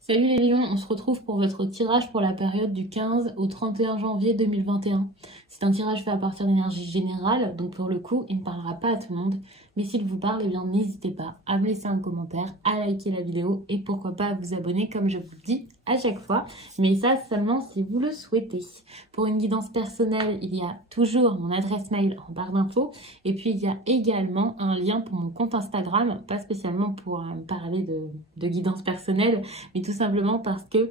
Salut les lions, on se retrouve pour votre tirage pour la période du 15 au 31 janvier 2021. C'est un tirage fait à partir d'énergie générale, donc pour le coup, il ne parlera pas à tout le monde. Mais s'il vous parle, eh bien n'hésitez pas à me laisser un commentaire, à liker la vidéo et pourquoi pas à vous abonner comme je vous le dis à chaque fois. Mais ça seulement si vous le souhaitez. Pour une guidance personnelle, il y a toujours mon adresse mail en barre d'infos. Et puis il y a également un lien pour mon compte Instagram, pas spécialement pour parler de guidance personnelle, mais tout simplement parce que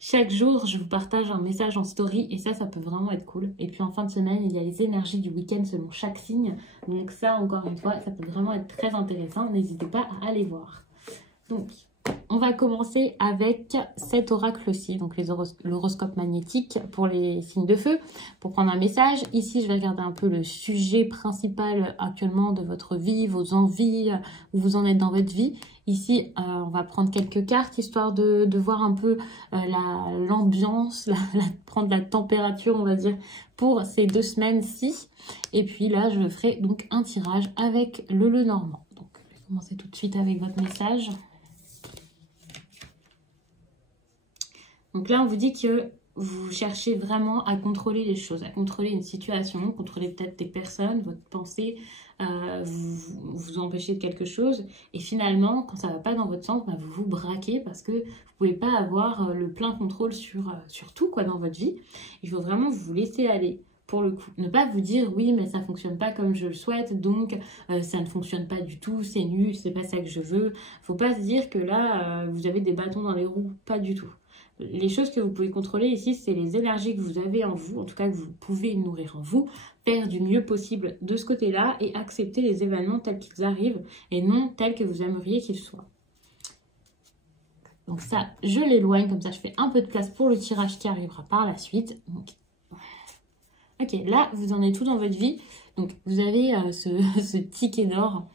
chaque jour, je vous partage un message en story et ça peut vraiment être cool. Et puis en fin de semaine, il y a les énergies du week-end selon chaque signe. Donc ça, encore une fois, ça peut vraiment être très intéressant. N'hésitez pas à aller voir. Donc, on va commencer avec cet oracle-ci, donc l'horoscope magnétique pour les signes de feu. Pour prendre un message, ici, je vais regarder un peu le sujet principal actuellement de votre vie, vos envies, où vous en êtes dans votre vie. Ici, on va prendre quelques cartes, histoire de voir un peu l'ambiance, prendre la température, on va dire, pour ces 2 semaines-ci. Et puis là, je ferai donc un tirage avec le Lenormand. Donc, je vais commencer tout de suite avec votre message. Donc là, on vous dit que vous cherchez vraiment à contrôler les choses, à contrôler une situation, contrôler peut-être des personnes, votre pensée, vous empêchez de quelque chose. Et finalement, quand ça ne va pas dans votre sens, bah, vous vous braquez parce que vous ne pouvez pas avoir le plein contrôle sur tout quoi, dans votre vie. Il faut vraiment vous laisser aller. Pour le coup, ne pas vous dire oui mais ça fonctionne pas comme je le souhaite, donc ça ne fonctionne pas du tout, c'est nul, c'est pas ça que je veux. Faut pas se dire que là vous avez des bâtons dans les roues, pas du tout. Les choses que vous pouvez contrôler ici, c'est les énergies que vous avez en vous, en tout cas que vous pouvez nourrir en vous, faire du mieux possible de ce côté-là et accepter les événements tels qu'ils arrivent et non tels que vous aimeriez qu'ils soient. Donc ça, je l'éloigne, comme ça je fais un peu de place pour le tirage qui arrivera par la suite. Donc, ok, là, vous en êtes tout dans votre vie. Donc, vous avez ce ticket d'or.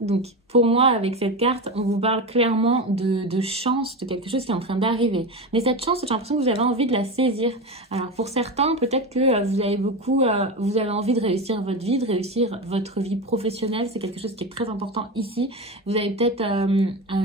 Donc, pour moi, avec cette carte, on vous parle clairement de chance, de quelque chose qui est en train d'arriver. Mais cette chance, j'ai l'impression que vous avez envie de la saisir. Alors, pour certains, peut-être que vous avez envie de réussir votre vie, de réussir votre vie professionnelle. C'est quelque chose qui est très important ici. Vous avez peut-être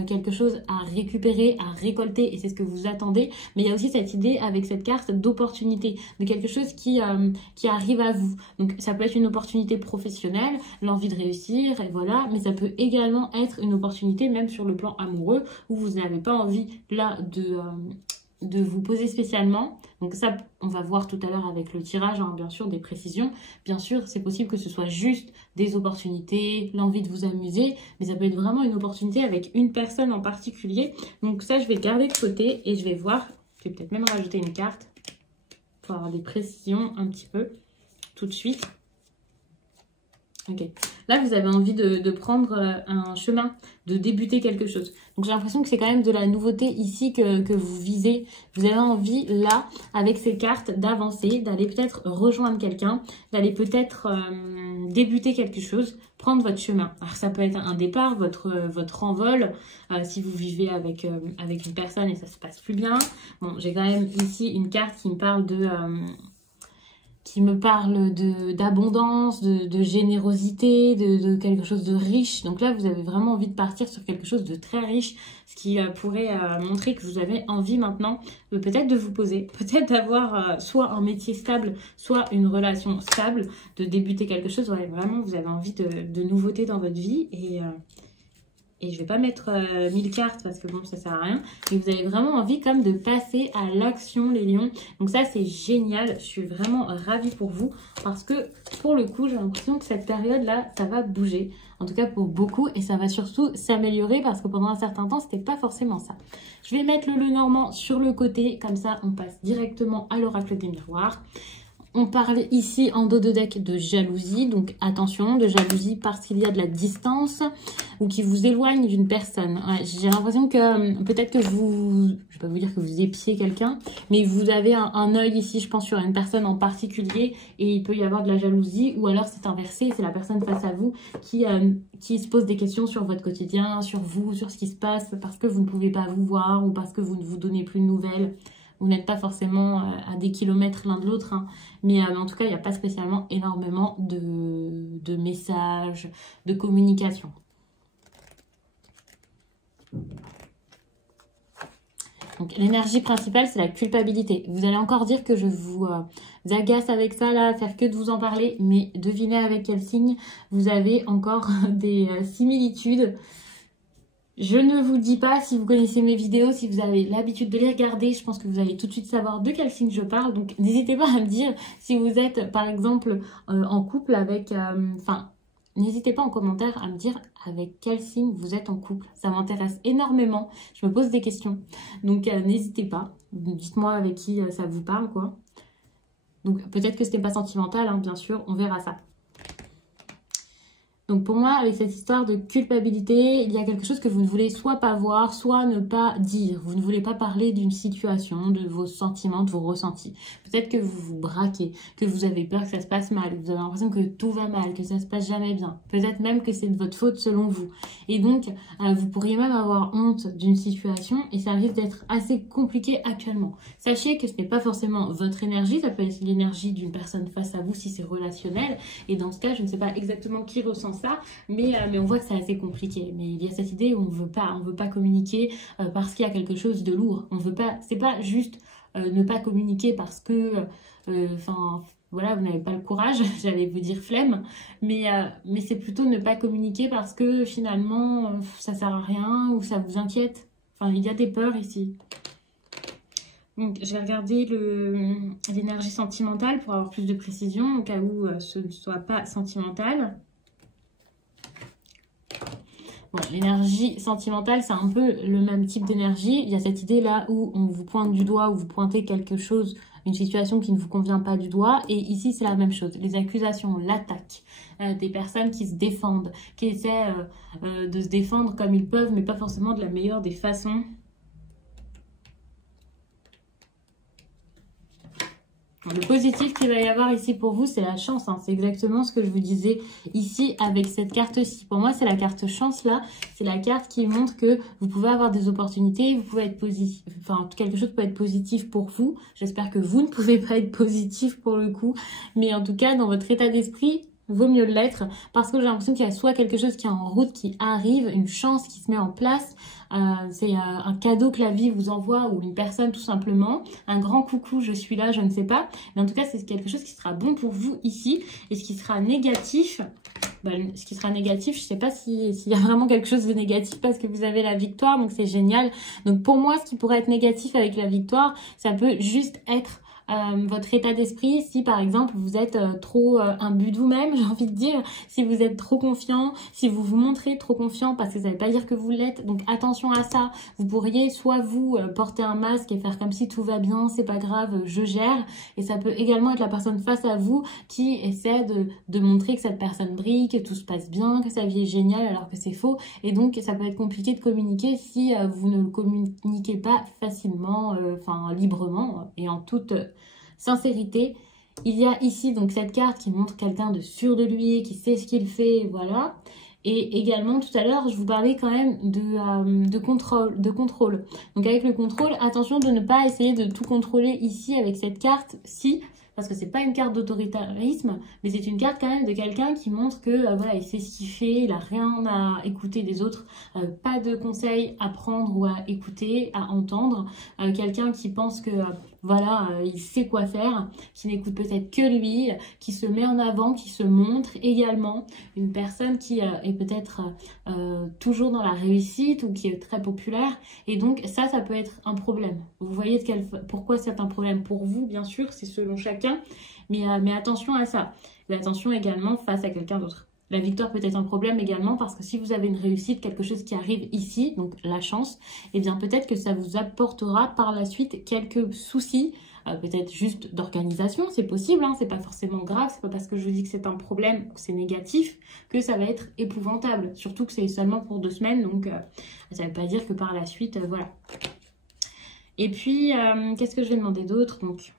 quelque chose à récupérer, à récolter, et c'est ce que vous attendez. Mais il y a aussi cette idée, avec cette carte, d'opportunité, de quelque chose qui arrive à vous. Donc, ça peut être une opportunité professionnelle, l'envie de réussir, et voilà. Mais ça peut également être une opportunité même sur le plan amoureux où vous n'avez pas envie là de vous poser spécialement. Donc ça, on va voir tout à l'heure avec le tirage, hein, bien sûr, des précisions. Bien sûr, c'est possible que ce soit juste des opportunités, l'envie de vous amuser, mais ça peut être vraiment une opportunité avec une personne en particulier. Donc ça, je vais le garder de côté et je vais voir, je vais peut-être même rajouter une carte pour avoir des précisions un petit peu tout de suite. Ok, là vous avez envie de prendre un chemin, de débuter quelque chose. Donc j'ai l'impression que c'est quand même de la nouveauté ici que vous visez. Vous avez envie là, avec ces cartes, d'avancer, d'aller peut-être rejoindre quelqu'un, d'aller peut-être débuter quelque chose, prendre votre chemin. Alors ça peut être un départ, votre envol, si vous vivez avec une personne et ça se passe plus bien. Bon, j'ai quand même ici une carte qui me parle d'abondance, de générosité, de quelque chose de riche. Donc là, vous avez vraiment envie de partir sur quelque chose de très riche, ce qui pourrait montrer que vous avez envie maintenant peut-être de vous poser, peut-être d'avoir soit un métier stable, soit une relation stable, de débuter quelque chose. Ouais, vraiment, vous avez envie de nouveautés dans votre vie et je vais pas mettre 1000 cartes parce que bon, ça sert à rien. Mais vous avez vraiment envie comme de passer à l'action, les lions. Donc ça, c'est génial. Je suis vraiment ravie pour vous parce que pour le coup, j'ai l'impression que cette période-là, ça va bouger. En tout cas, pour beaucoup. Et ça va surtout s'améliorer parce que pendant un certain temps, c'était pas forcément ça. Je vais mettre le Lenormand sur le côté. Comme ça, on passe directement à l'oracle des miroirs. On parle ici en dos de deck de jalousie, donc attention, de jalousie parce qu'il y a de la distance ou qui vous éloigne d'une personne. Ouais, j'ai l'impression que peut-être que je vais pas vous dire que vous épiez quelqu'un, mais vous avez un œil ici, je pense, sur une personne en particulier et il peut y avoir de la jalousie ou alors c'est inversé, c'est la personne face à vous qui se pose des questions sur votre quotidien, sur vous, sur ce qui se passe parce que vous ne pouvez pas vous voir ou parce que vous ne vous donnez plus de nouvelles. Vous n'êtes pas forcément à des kilomètres l'un de l'autre, hein. Mais en tout cas, il n'y a pas spécialement énormément de messages, de communication. Donc l'énergie principale, c'est la culpabilité. Vous allez encore dire que je vous agace avec ça, là, faire que de vous en parler, mais devinez avec quel signe vous avez encore des similitudes. Je ne vous dis pas, si vous connaissez mes vidéos, si vous avez l'habitude de les regarder, je pense que vous allez tout de suite savoir de quel signe je parle. Donc n'hésitez pas à me dire si vous êtes par exemple en couple avec... n'hésitez pas en commentaire à me dire avec quel signe vous êtes en couple. Ça m'intéresse énormément, je me pose des questions. Donc n'hésitez pas, dites-moi avec qui ça vous parle, quoi. Donc peut-être que ce n'est pas sentimental, hein, bien sûr, on verra ça. Donc pour moi, avec cette histoire de culpabilité, il y a quelque chose que vous ne voulez soit pas voir, soit ne pas dire. Vous ne voulez pas parler d'une situation, de vos sentiments, de vos ressentis. Peut-être que vous vous braquez, que vous avez peur que ça se passe mal, que vous avez l'impression que tout va mal, que ça se passe jamais bien. Peut-être même que c'est de votre faute selon vous. Et donc, vous pourriez même avoir honte d'une situation et ça risque d'être assez compliqué actuellement. Sachez que ce n'est pas forcément votre énergie, ça peut être l'énergie d'une personne face à vous si c'est relationnel. Et dans ce cas, je ne sais pas exactement qui ressent ça, mais on voit que c'est assez compliqué. Mais il y a cette idée où on veut pas communiquer parce qu'il y a quelque chose de lourd. On veut pas, c'est pas juste ne pas communiquer parce que, voilà, vous n'avez pas le courage, j'allais vous dire flemme, mais c'est plutôt ne pas communiquer parce que finalement ça sert à rien ou ça vous inquiète. Enfin, il y a des peurs ici. Donc, je vais regarder l'énergie sentimentale pour avoir plus de précision, au cas où ce ne soit pas sentimental. Bon, l'énergie sentimentale, c'est un peu le même type d'énergie. Il y a cette idée-là où on vous pointe du doigt, où vous pointez quelque chose, une situation qui ne vous convient pas du doigt. Et ici, c'est la même chose. Les accusations, l'attaque, des personnes qui se défendent, qui essaient de se défendre comme ils peuvent, mais pas forcément de la meilleure des façons. Le positif qu'il va y avoir ici pour vous, c'est la chance. Hein. C'est exactement ce que je vous disais ici avec cette carte-ci. Pour moi, c'est la carte chance là. C'est la carte qui montre que vous pouvez avoir des opportunités. Vous pouvez être positif. Enfin, quelque chose peut être positif pour vous. J'espère que vous ne pouvez pas être positif pour le coup. Mais en tout cas, dans votre état d'esprit, vaut mieux l'être parce que j'ai l'impression qu'il y a soit quelque chose qui est en route, qui arrive, une chance qui se met en place. C'est un cadeau que la vie vous envoie ou une personne tout simplement. Un grand coucou, je suis là, je ne sais pas. Mais en tout cas, c'est quelque chose qui sera bon pour vous ici. Et ce qui sera négatif, je ne sais pas s'il y a vraiment quelque chose de négatif parce que vous avez la victoire, donc c'est génial. Donc pour moi, ce qui pourrait être négatif avec la victoire, ça peut juste être votre état d'esprit, si par exemple vous êtes trop imbu de vous-même, j'ai envie de dire, si vous êtes trop confiant, si vous vous montrez trop confiant parce que ça ne veut pas dire que vous l'êtes, donc attention à ça. Vous pourriez soit vous porter un masque et faire comme si tout va bien, c'est pas grave, je gère, et ça peut également être la personne face à vous qui essaie de montrer que cette personne brille, que tout se passe bien, que sa vie est géniale alors que c'est faux, et donc ça peut être compliqué de communiquer si vous ne le communiquez pas facilement, librement et en toute sincérité. Il y a ici donc cette carte qui montre quelqu'un de sûr de lui, qui sait ce qu'il fait, voilà. Et également tout à l'heure, je vous parlais quand même de contrôle. Donc avec le contrôle, attention de ne pas essayer de tout contrôler ici avec cette carte-ci, parce que c'est pas une carte d'autoritarisme, mais c'est une carte quand même de quelqu'un qui montre que voilà, il sait ce qu'il fait, il a rien à écouter des autres, pas de conseils à prendre ou à écouter, à entendre. Quelqu'un qui pense que voilà, il sait quoi faire, qui n'écoute peut-être que lui, qui se met en avant, qui se montre également. Une personne qui est peut-être toujours dans la réussite ou qui est très populaire. Et donc ça peut être un problème. Vous voyez pourquoi c'est un problème pour vous, bien sûr, c'est selon chacun. Mais attention à ça. Mais attention également face à quelqu'un d'autre. La victoire peut être un problème également parce que si vous avez une réussite, quelque chose qui arrive ici, donc la chance, eh bien peut-être que ça vous apportera par la suite quelques soucis, peut-être juste d'organisation, c'est possible, hein, c'est pas forcément grave, c'est pas parce que je vous dis que c'est un problème ou que c'est négatif que ça va être épouvantable, surtout que c'est seulement pour 2 semaines, donc ça veut pas dire que par la suite, voilà. Et puis, qu'est-ce que je vais demander d'autre donc ?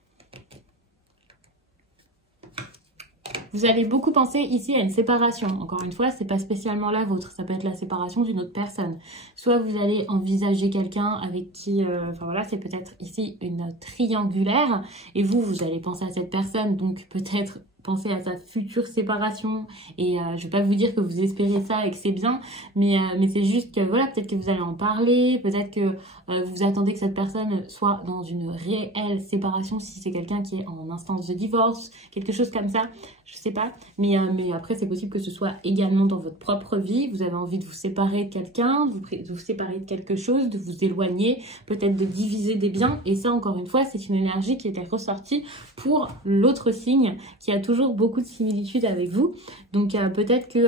Vous allez beaucoup penser ici à une séparation. Encore une fois, c'est pas spécialement la vôtre. Ça peut être la séparation d'une autre personne. Soit vous allez envisager quelqu'un avec qui... voilà, c'est peut-être ici une triangulaire. Et vous allez penser à cette personne. Donc peut-être pensez à sa future séparation. Et je vais pas vous dire que vous espérez ça et que c'est bien, mais c'est juste que voilà, peut-être que vous allez en parler, peut-être que vous attendez que cette personne soit dans une réelle séparation si c'est quelqu'un qui est en instance de divorce, quelque chose comme ça, je sais pas. Mais après, c'est possible que ce soit également dans votre propre vie. Vous avez envie de vous séparer de quelqu'un, de vous séparer de quelque chose, de vous éloigner, peut-être de diviser des biens. Et ça, encore une fois, c'est une énergie qui était ressortie pour l'autre signe qui a toujours beaucoup de similitudes avec vous. Donc peut-être que,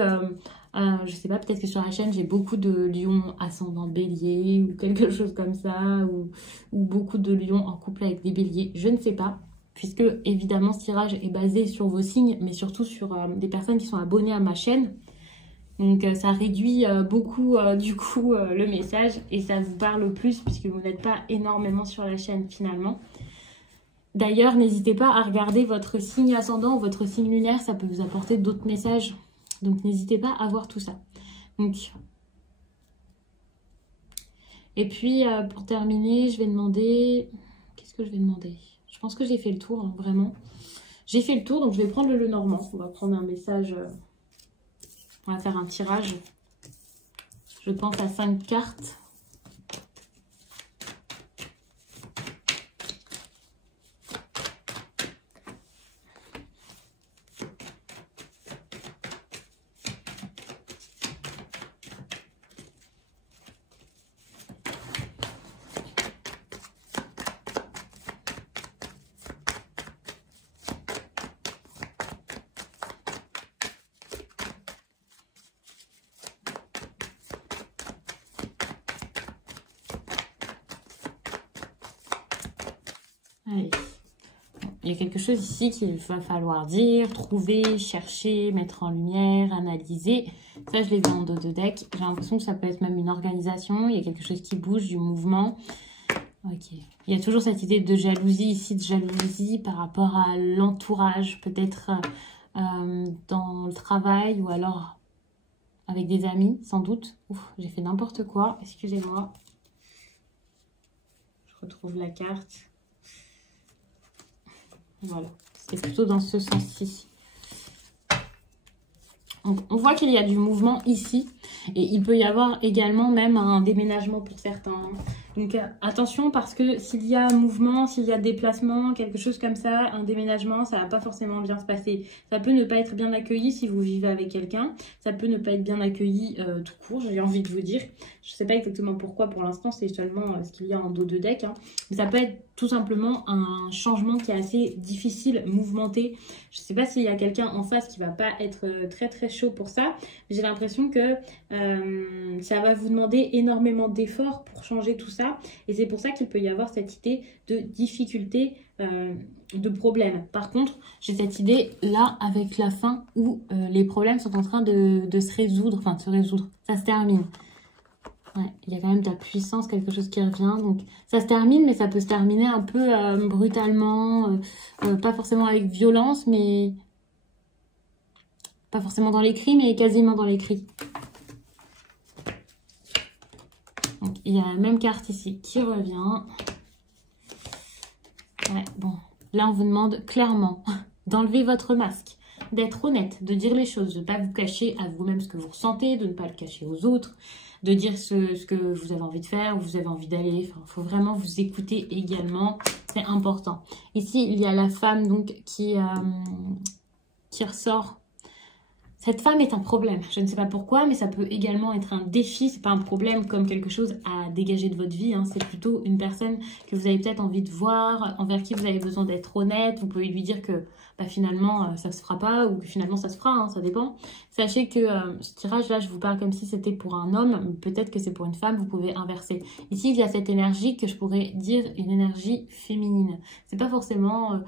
je sais pas, peut-être que sur la chaîne, j'ai beaucoup de lions ascendant bélier ou quelque chose comme ça, ou beaucoup de lions en couple avec des béliers, je ne sais pas. Puisque évidemment ce tirage est basé sur vos signes, mais surtout sur des personnes qui sont abonnées à ma chaîne. Donc ça réduit beaucoup du coup le message et ça vous parle plus puisque vous n'êtes pas énormément sur la chaîne finalement. D'ailleurs, n'hésitez pas à regarder votre signe ascendant ou votre signe lunaire, ça peut vous apporter d'autres messages. Donc n'hésitez pas à voir tout ça. Donc, et puis pour terminer, je vais demander... Qu'est-ce que je vais demander ? Je pense que j'ai fait le tour, hein, vraiment. J'ai fait le tour, donc je vais prendre le Lenormand. On va prendre un message. On va faire un tirage. Je pense à 5 cartes. Allez. Il y a quelque chose ici qu'il va falloir dire, trouver, chercher, mettre en lumière, analyser. Ça, je l'ai vu en dos de deck. J'ai l'impression que ça peut être même une organisation. Il y a quelque chose qui bouge, du mouvement. Ok. Il y a toujours cette idée de jalousie ici, de jalousie par rapport à l'entourage, peut-être dans le travail ou alors avec des amis, sans doute. Ouf, j'ai fait n'importe quoi, excusez-moi. Je retrouve la carte. Voilà, c'est plutôt dans ce sens-ci. On voit qu'il y a du mouvement ici. Et il peut y avoir également même un déménagement pour certains. Donc attention parce que s'il y a mouvement, s'il y a déplacement, quelque chose comme ça, un déménagement, ça va pas forcément bien se passer. Ça peut ne pas être bien accueilli si vous vivez avec quelqu'un. Ça peut ne pas être bien accueilli tout court, j'ai envie de vous dire. Je sais pas exactement pourquoi pour l'instant, c'est seulement ce qu'il y a en dos de deck. Hein. Mais ça peut être tout simplement un changement qui est assez difficile, mouvementé. Je sais pas s'il y a quelqu'un en face qui va pas être très très chaud pour ça. J'ai l'impression que ça va vous demander énormément d'efforts pour changer tout ça. Et c'est pour ça qu'il peut y avoir cette idée de difficulté, de problème. Par contre, j'ai cette idée là avec la fin où les problèmes sont en train de se résoudre, enfin de se résoudre, ça se termine. Ouais, il y a quand même de la puissance, quelque chose qui revient. Donc ça se termine, mais ça peut se terminer un peu brutalement, pas forcément avec violence, mais pas forcément dans les cris, mais quasiment dans les cris. Donc, il y a la même carte ici qui revient. Ouais, bon. Là, on vous demande clairement d'enlever votre masque, d'être honnête, de dire les choses, de ne pas vous cacher à vous-même ce que vous ressentez, de ne pas le cacher aux autres, de dire ce que vous avez envie de faire, où vous avez envie d'aller. Enfin, il faut vraiment vous écouter également. C'est important. Ici, il y a la femme donc qui ressort. Cette femme est un problème. Je ne sais pas pourquoi, mais ça peut également être un défi. C'est pas un problème comme quelque chose à dégager de votre vie. Hein. C'est plutôt une personne que vous avez peut-être envie de voir, envers qui vous avez besoin d'être honnête. Vous pouvez lui dire que bah, finalement, ça se fera pas ou que finalement, ça se fera. Hein, ça dépend. Sachez que ce tirage-là, je vous parle comme si c'était pour un homme. Peut-être que c'est pour une femme. Vous pouvez inverser. Ici, il y a cette énergie que je pourrais dire une énergie féminine. C'est pas forcément...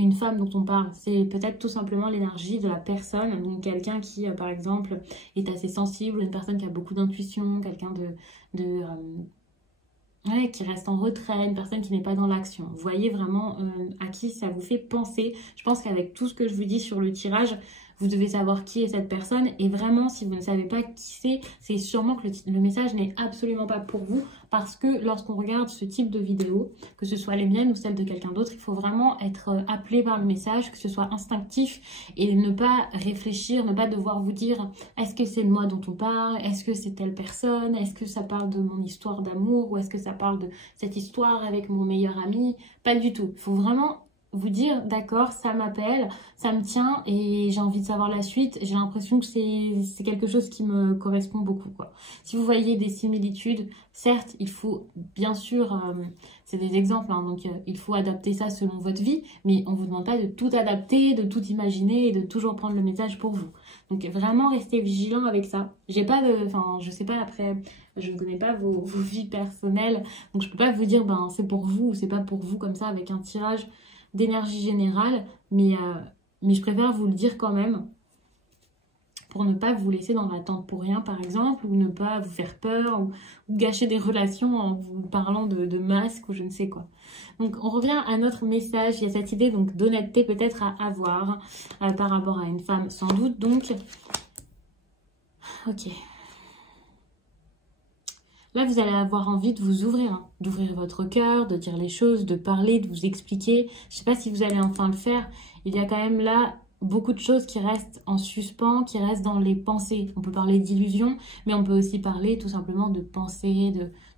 une femme dont on parle, c'est peut-être tout simplement l'énergie de la personne, donc quelqu'un qui, par exemple, est assez sensible, une personne qui a beaucoup d'intuition, quelqu'un ouais, qui reste en retrait, une personne qui n'est pas dans l'action. Vous voyez vraiment à qui ça vous fait penser. Je pense qu'avec tout ce que je vous dis sur le tirage, vous devez savoir qui est cette personne. Et vraiment, si vous ne savez pas qui c'est sûrement que le message n'est absolument pas pour vous. Parce que lorsqu'on regarde ce type de vidéo, que ce soit les miennes ou celles de quelqu'un d'autre, il faut vraiment être appelé par le message, que ce soit instinctif et ne pas réfléchir, ne pas devoir vous dire est-ce que c'est de moi dont on parle, est-ce que c'est telle personne, est-ce que ça parle de mon histoire d'amour ou est-ce que ça parle de cette histoire avec mon meilleur ami. Pas du tout. Il faut vraiment vous dire d'accord, ça m'appelle, ça me tient et j'ai envie de savoir la suite. J'ai l'impression que c'est quelque chose qui me correspond beaucoup, quoi. Si vous voyez des similitudes, certes, il faut bien sûr, c'est des exemples, hein, donc il faut adapter ça selon votre vie, mais on vous demande pas de tout adapter, de tout imaginer et de toujours prendre le message pour vous. Donc vraiment restez vigilant avec ça. J'ai pas de, enfin je sais pas, après je ne connais pas vos vies personnelles, donc je peux pas vous dire ben c'est pour vous ou c'est pas pour vous comme ça avec un tirage d'énergie générale, mais je préfère vous le dire quand même pour ne pas vous laisser dans l'attente pour rien par exemple, ou ne pas vous faire peur ou gâcher des relations en vous parlant de masque ou je ne sais quoi. Donc on revient à notre message, il y a cette idée donc d'honnêteté peut-être à avoir par rapport à une femme sans doute, donc ok. Là, vous allez avoir envie de vous ouvrir, hein, d'ouvrir votre cœur, de dire les choses, de parler, de vous expliquer. Je ne sais pas si vous allez enfin le faire. Il y a quand même là beaucoup de choses qui restent en suspens, qui restent dans les pensées. On peut parler d'illusions, mais on peut aussi parler tout simplement de pensées,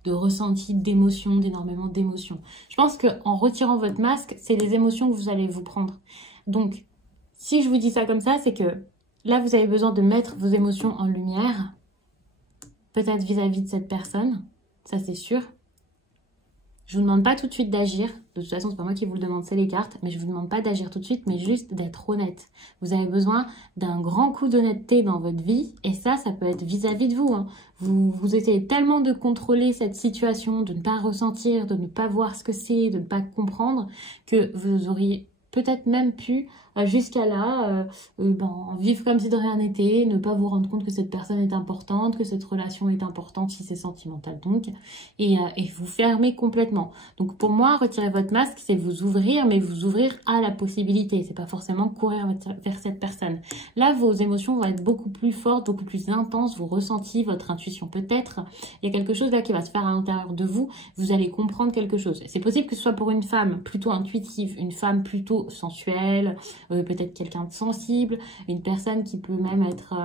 de ressentis, d'émotions, d'énormément d'émotions. Je pense qu'en retirant votre masque, c'est les émotions que vous allez vous prendre. Donc, si je vous dis ça comme ça, c'est que là, vous avez besoin de mettre vos émotions en lumière. Peut-être vis-à-vis de cette personne, ça c'est sûr. Je vous demande pas tout de suite d'agir. De toute façon, c'est pas moi qui vous le demande, c'est les cartes. Mais je vous demande pas d'agir tout de suite, mais juste d'être honnête. Vous avez besoin d'un grand coup d'honnêteté dans votre vie. Et ça peut être vis-à-vis de vous, hein. Vous essayez tellement de contrôler cette situation, de ne pas ressentir, de ne pas voir ce que c'est, de ne pas comprendre, que vous auriez peut-être même pu jusqu'à là vivre comme si de rien n'était, ne pas vous rendre compte que cette personne est importante, que cette relation est importante si c'est sentimental donc, et vous fermer complètement. Donc pour moi, retirer votre masque, c'est vous ouvrir, mais vous ouvrir à la possibilité. C'est pas forcément courir vers cette personne. Là, vos émotions vont être beaucoup plus fortes, beaucoup plus intenses, vos ressentis, votre intuition. Peut-être, il y a quelque chose là qui va se faire à l'intérieur de vous, vous allez comprendre quelque chose. C'est possible que ce soit pour une femme plutôt intuitive, une femme plutôt sensuelle, peut-être quelqu'un de sensible, une personne qui peut même être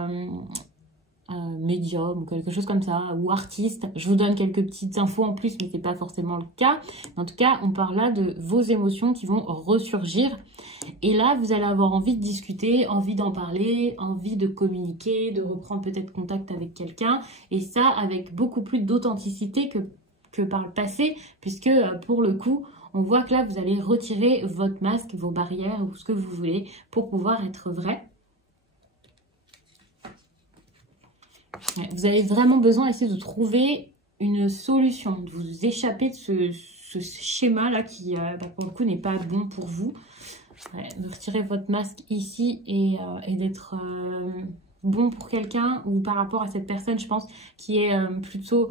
médium ou quelque chose comme ça, ou artiste. Je vous donne quelques petites infos en plus, mais c'est pas forcément le cas. En tout cas, on parle là de vos émotions qui vont ressurgir. Et là, vous allez avoir envie de discuter, envie d'en parler, envie de communiquer, de reprendre peut-être contact avec quelqu'un. Et ça, avec beaucoup plus d'authenticité que par le passé, puisque pour le coup, on voit que là, vous allez retirer votre masque, vos barrières ou ce que vous voulez pour pouvoir être vrai. Vous avez vraiment besoin d'essayer de trouver une solution, de vous échapper de ce schéma-là qui, pour le coup, n'est pas bon pour vous. De retirer votre masque ici et d'être bon pour quelqu'un ou par rapport à cette personne, je pense, qui est plutôt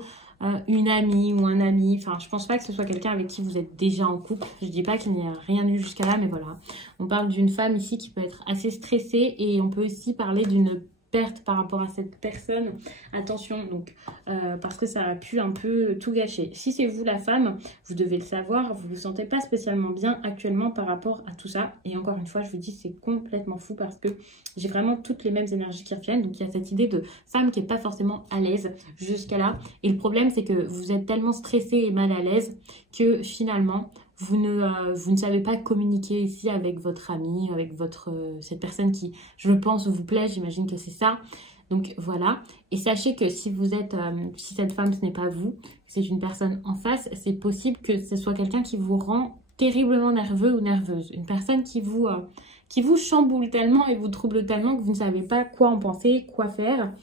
une amie ou un ami. Enfin, je pense pas que ce soit quelqu'un avec qui vous êtes déjà en couple. Je dis pas qu'il n'y a rien eu jusqu'à là, mais voilà. On parle d'une femme ici qui peut être assez stressée et on peut aussi parler d'une perte par rapport à cette personne. Attention, donc, parce que ça a pu un peu tout gâcher. Si c'est vous la femme, vous devez le savoir, vous vous sentez pas spécialement bien actuellement par rapport à tout ça. Et encore une fois, je vous dis, c'est complètement fou parce que j'ai vraiment toutes les mêmes énergies qui reviennent. Donc, il y a cette idée de femme qui est pas forcément à l'aise jusqu'à là. Et le problème, c'est que vous êtes tellement stressé et mal à l'aise que finalement, vous ne savez pas communiquer ici avec votre ami, avec cette personne qui, je pense, vous plaît. J'imagine que c'est ça. Donc voilà. Et sachez que si vous êtes, si cette femme, ce n'est pas vous, c'est une personne en face, c'est possible que ce soit quelqu'un qui vous rend terriblement nerveux ou nerveuse. Une personne qui vous chamboule tellement et vous trouble tellement que vous ne savez pas quoi en penser, quoi faire.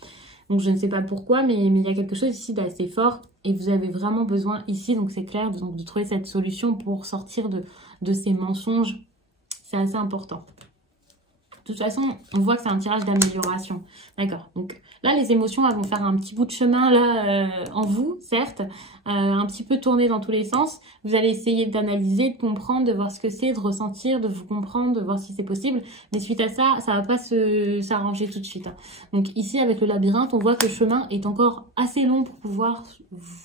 Donc je ne sais pas pourquoi, mais il y a quelque chose ici d'assez fort. Et vous avez vraiment besoin ici, donc c'est clair, de trouver cette solution pour sortir de ces mensonges. C'est assez important. toute façon, on voit que c'est un tirage d'amélioration. D'accord. Donc là, les émotions, elles vont faire un petit bout de chemin là en vous, certes, un petit peu tourner dans tous les sens. Vous allez essayer d'analyser, de comprendre, de voir ce que c'est, de ressentir, de vous comprendre, de voir si c'est possible. Mais suite à ça, ça va pas s'arranger tout de suite. Hein. Donc ici, avec le labyrinthe, on voit que le chemin est encore assez long pour pouvoir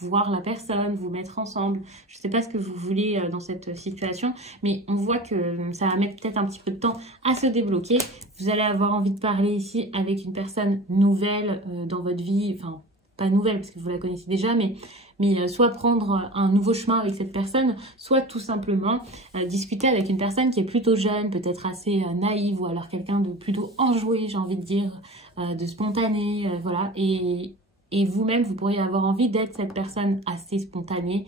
voir la personne, vous mettre ensemble. Je sais pas ce que vous voulez dans cette situation, mais on voit que ça va mettre peut-être un petit peu de temps à se débloquer. Vous allez avoir envie de parler ici avec une personne nouvelle dans votre vie, enfin pas nouvelle parce que vous la connaissez déjà, mais soit prendre un nouveau chemin avec cette personne, soit tout simplement discuter avec une personne qui est plutôt jeune, peut-être assez naïve, ou alors quelqu'un de plutôt enjoué, j'ai envie de dire, de spontané, voilà, et vous-même, vous pourriez avoir envie d'être cette personne assez spontanée.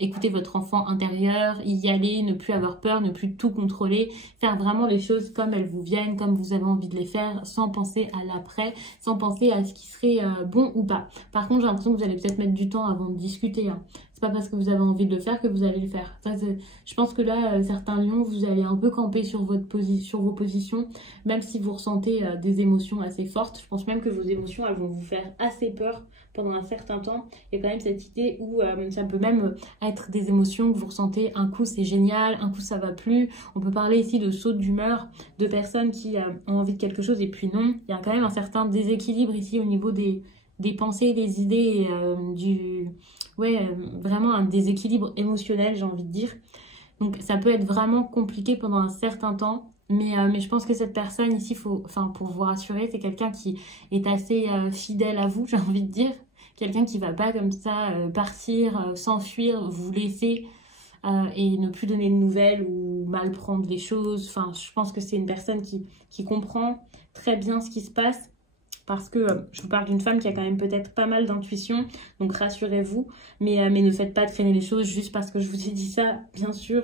Écouter votre enfant intérieur, y aller, ne plus avoir peur, ne plus tout contrôler. Faire vraiment les choses comme elles vous viennent, comme vous avez envie de les faire, sans penser à l'après, sans penser à ce qui serait bon ou pas. Par contre, j'ai l'impression que vous allez peut-être mettre du temps avant de discuter. Hein. C'est pas parce que vous avez envie de le faire que vous allez le faire. Ça, je pense que là, certains lions, vous allez un peu camper sur vos positions, même si vous ressentez des émotions assez fortes. Je pense même que vos émotions, elles vont vous faire assez peur pendant un certain temps. Il y a quand même cette idée où ça peut même être des émotions que vous ressentez. Un coup, c'est génial, un coup, ça va plus. On peut parler ici de saut d'humeur, de personnes qui ont envie de quelque chose et puis non. Il y a quand même un certain déséquilibre ici au niveau des pensées, des idées, vraiment un déséquilibre émotionnel, j'ai envie de dire. Donc ça peut être vraiment compliqué pendant un certain temps, mais je pense que cette personne ici, pour vous rassurer, c'est quelqu'un qui est assez fidèle à vous, j'ai envie de dire. Quelqu'un qui va pas comme ça partir, s'enfuir, vous laisser et ne plus donner de nouvelles ou mal prendre les choses. Enfin, je pense que c'est une personne qui comprend très bien ce qui se passe. Parce que je vous parle d'une femme qui a quand même peut-être pas mal d'intuition, donc rassurez-vous, mais ne faites pas traîner les choses juste parce que je vous ai dit ça, bien sûr.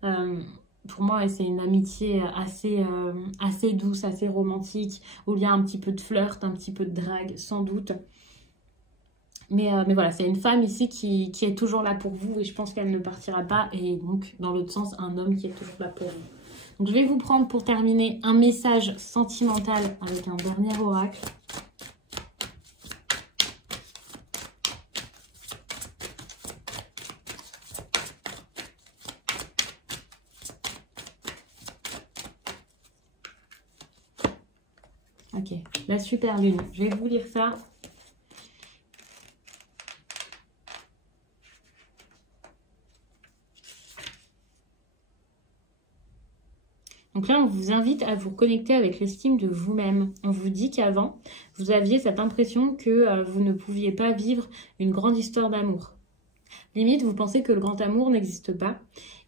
Pour moi, c'est une amitié assez douce, assez romantique, où il y a un petit peu de flirt, un petit peu de drague, sans doute. Mais voilà, c'est une femme ici qui est toujours là pour vous et je pense qu'elle ne partira pas. Et donc, dans l'autre sens, un homme qui est toujours là pour vous. Donc, je vais vous prendre pour terminer un message sentimental avec un dernier oracle. Ok, la super lune. Je vais vous lire ça. Donc là, on vous invite à vous connecter avec l'estime de vous-même. On vous dit qu'avant, vous aviez cette impression que vous ne pouviez pas vivre une grande histoire d'amour. Limite, vous pensez que le grand amour n'existe pas.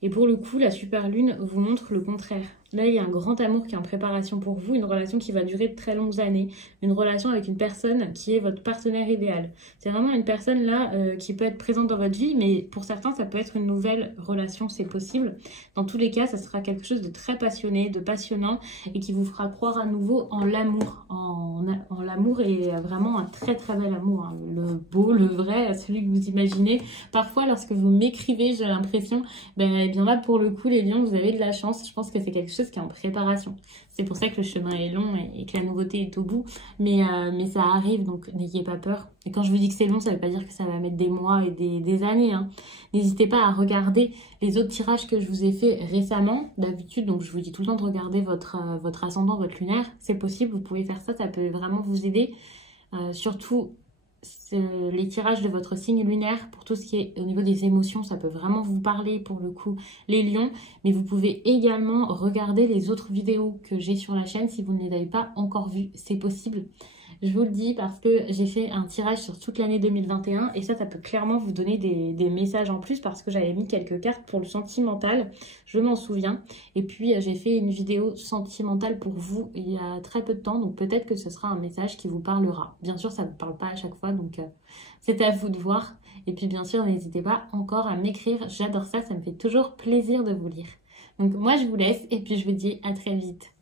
Et pour le coup, la super lune vous montre le contraire. Là, il y a un grand amour qui est en préparation pour vous, une relation qui va durer de très longues années, une relation avec une personne qui est votre partenaire idéal. C'est vraiment une personne là qui peut être présente dans votre vie, mais pour certains, ça peut être une nouvelle relation, c'est possible. Dans tous les cas, ça sera quelque chose de très passionné, de passionnant et qui vous fera croire à nouveau en l'amour. En l'amour et vraiment un très très bel amour, hein. Le beau, le vrai, celui que vous imaginez. Parfois, lorsque vous m'écrivez, j'ai l'impression, eh bien là, pour le coup, les lions, vous avez de la chance. Je pense que c'est quelque chose qui est en préparation. C'est pour ça que le chemin est long et que la nouveauté est au bout. Mais ça arrive, donc n'ayez pas peur. Et quand je vous dis que c'est long, ça ne veut pas dire que ça va mettre des mois et des années. Hein. N'hésitez pas à regarder les autres tirages que je vous ai fait récemment. D'habitude, donc je vous dis tout le temps de regarder votre ascendant, votre lunaire. C'est possible, vous pouvez faire ça, ça peut vraiment vous aider. Surtout les tirages de votre signe lunaire, pour tout ce qui est au niveau des émotions, ça peut vraiment vous parler pour le coup, les lions. Mais vous pouvez également regarder les autres vidéos que j'ai sur la chaîne si vous ne les avez pas encore vues, c'est possible. Je vous le dis parce que j'ai fait un tirage sur toute l'année 2021 et ça peut clairement vous donner des messages en plus parce que j'avais mis quelques cartes pour le sentimental, je m'en souviens. Et puis j'ai fait une vidéo sentimentale pour vous il y a très peu de temps, donc peut-être que ce sera un message qui vous parlera. Bien sûr, ça ne vous parle pas à chaque fois, donc c'est à vous de voir. Et puis bien sûr, n'hésitez pas encore à m'écrire, j'adore ça, ça me fait toujours plaisir de vous lire. Donc moi je vous laisse et puis je vous dis à très vite.